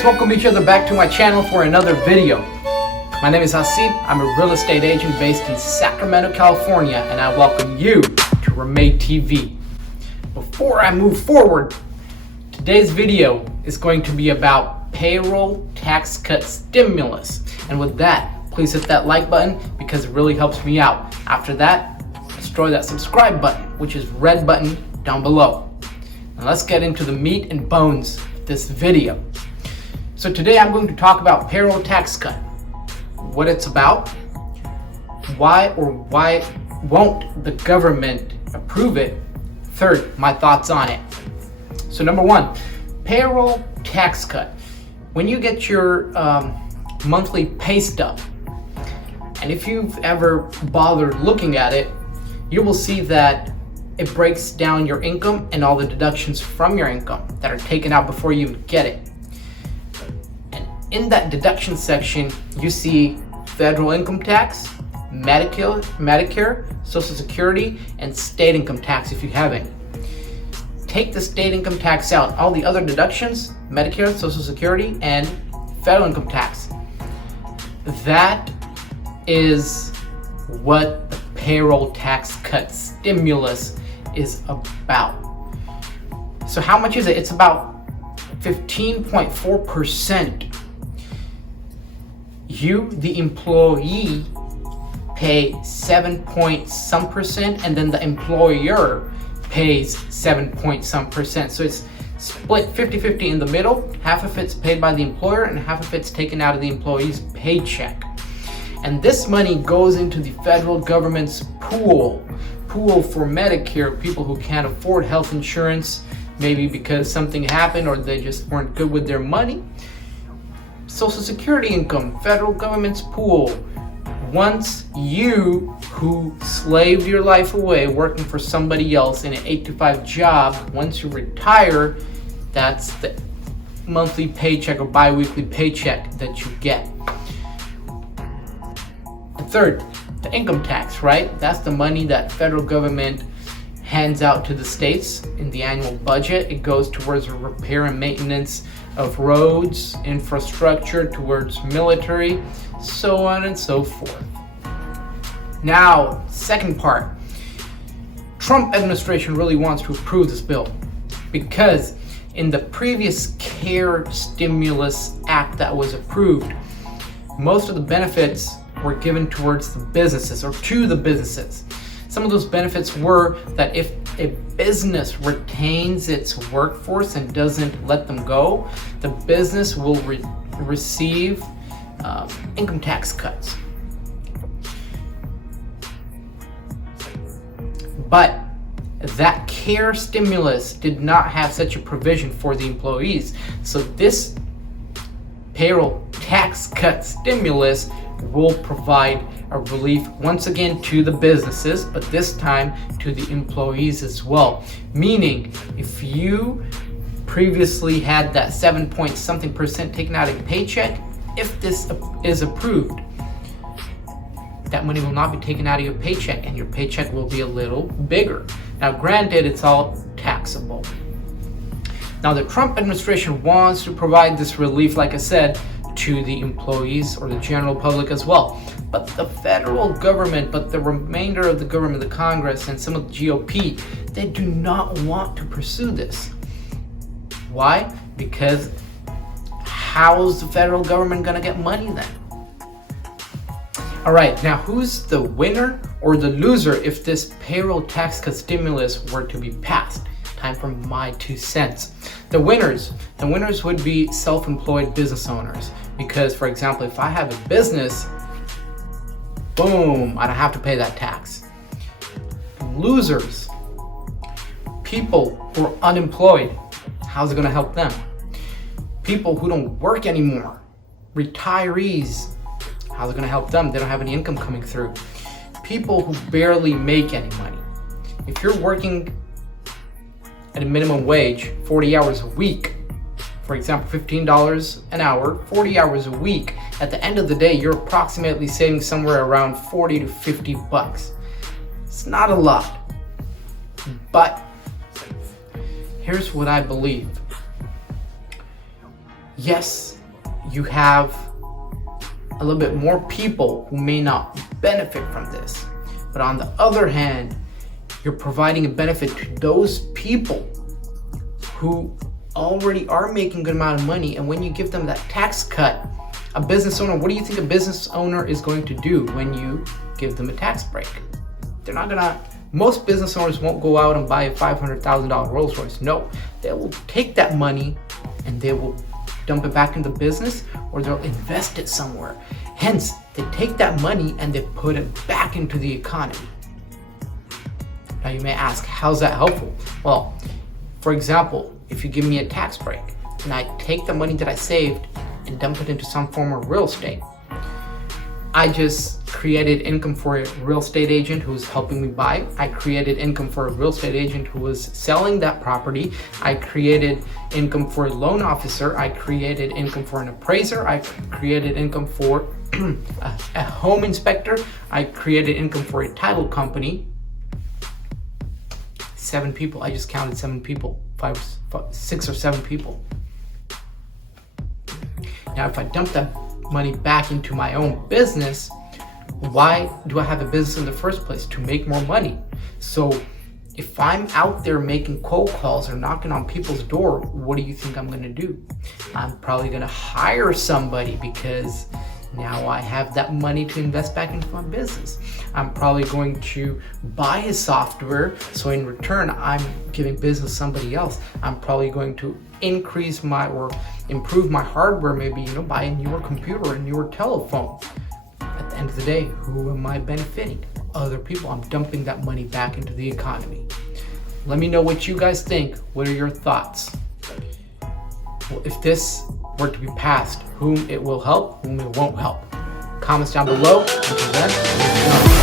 Let's welcome each other back to my channel for another video. My name is Hasib. I'm a real estate agent based in Sacramento, California, and I welcome you to Remade TV. Before I move forward, today's video is going to be about payroll tax cut stimulus. And with that, please hit that like button because it really helps me out. After that, destroy that subscribe button, which is red button down below. Now let's get into the meat and bones of this video. So today I'm going to talk about payroll tax cut, what it's about, why won't the government approve it. Third, my thoughts on it. So number one, payroll tax cut. When you get your monthly pay stub, and if you've ever bothered looking at it, you will see that it breaks down your income and all the deductions from your income that are taken out before you even get it. And in that deduction section, you see federal income tax, Medicare, Social Security, and state income tax if you have any. Take the state income tax out, all the other deductions, Medicare, Social Security, and federal income tax. That is what the payroll tax cut stimulus is about. So how much is it? It's about 15.4%. You, the employee, pay 7 point some percent, and then the employer pays 7 point some percent. So it's split 50-50 in the middle. Half of it's paid by the employer and half of it's taken out of the employee's paycheck. And this money goes into the federal government's pool for Medicare, people who can't afford health insurance, maybe because something happened or they just weren't good with their money. Social Security income, federal government's pool. Once you, who slaved your life away working for somebody else in an 8-to-5 job, once you retire, that's the monthly paycheck or bi-weekly paycheck that you get. And third, the income tax, right? That's the money that federal government hands out to the states in the annual budget. It goes towards repair and maintenance of roads, infrastructure, towards military, so on and so forth. Now, second part. Trump administration really wants to approve this bill because in the previous CARE Stimulus Act that was approved, most of the benefits were given towards the businesses or to the businesses. Some of those benefits were that if a business retains its workforce and doesn't let them go, the business will receive income tax cuts. But that CARE stimulus did not have such a provision for the employees. So this payroll tax cut stimulus will provide a relief once again to the businesses, but this time to the employees as well. Meaning, if you previously had that 7 point something percent taken out of your paycheck, if this is approved, that money will not be taken out of your paycheck and your paycheck will be a little bigger. Now, granted, it's all taxable. Now, the Trump administration wants to provide this relief, like I said, to the employees or the general public as well. But the federal government, but the remainder of the government, the Congress, and some of the GOP, they do not want to pursue this. Why? Because how's the federal government going to get money then? All right, now who's the winner or the loser if this payroll tax cut stimulus were to be passed? Time for my 2 cents. The winners would be self-employed business owners. Because, for example, if I have a business, boom, I don't have to pay that tax. Losers, people who are unemployed, how's it going to help them? People who don't work anymore, retirees, how's it going to help them? They don't have any income coming through. People who barely make any money. If you're working at a minimum wage, 40 hours a week, for example, $15 an hour, 40 hours a week, at the end of the day, you're approximately saving somewhere around 40 to 50 bucks. It's not a lot, but here's what I believe. Yes, you have a little bit more people who may not benefit from this. But on the other hand, you're providing a benefit to those people who already are making a good amount of money. And when you give them that tax cut, a business owner, what do you think a business owner is going to do when you give them a tax break? They're not gonna, most business owners won't go out and buy a $500,000 Rolls Royce. No, they will take that money and they will dump it back into business, or they'll invest it somewhere. Hence, they take that money and they put it back into the economy. Now you may ask, how's that helpful? Well, for example, if you give me a tax break and I take the money that I saved and dump it into some form of real estate, I just created income for a real estate agent who's helping me buy. I created income for a real estate agent who was selling that property. I created income for a loan officer. I created income for an appraiser. I created income for a home inspector. I created income for a title company. 7 people. I just counted 7 people. 6 or 7 people. Now, if I dump that money back into my own business, why do I have a business in the first place? To make more money. So if I'm out there making cold calls or knocking on people's door, what do you think I'm going to do? I'm probably going to hire somebody because now I have that money to invest back into my business. I'm probably going to buy a software, so in return, I'm giving business to somebody else. I'm probably going to increase or improve my hardware, maybe, buy a newer computer, a newer telephone. At the end of the day, who am I benefiting? Other people. I'm dumping that money back into the economy. Let me know what you guys think. What are your thoughts? Well, if this were to be passed, whom it will help, whom it won't help. Comments down below. Until then,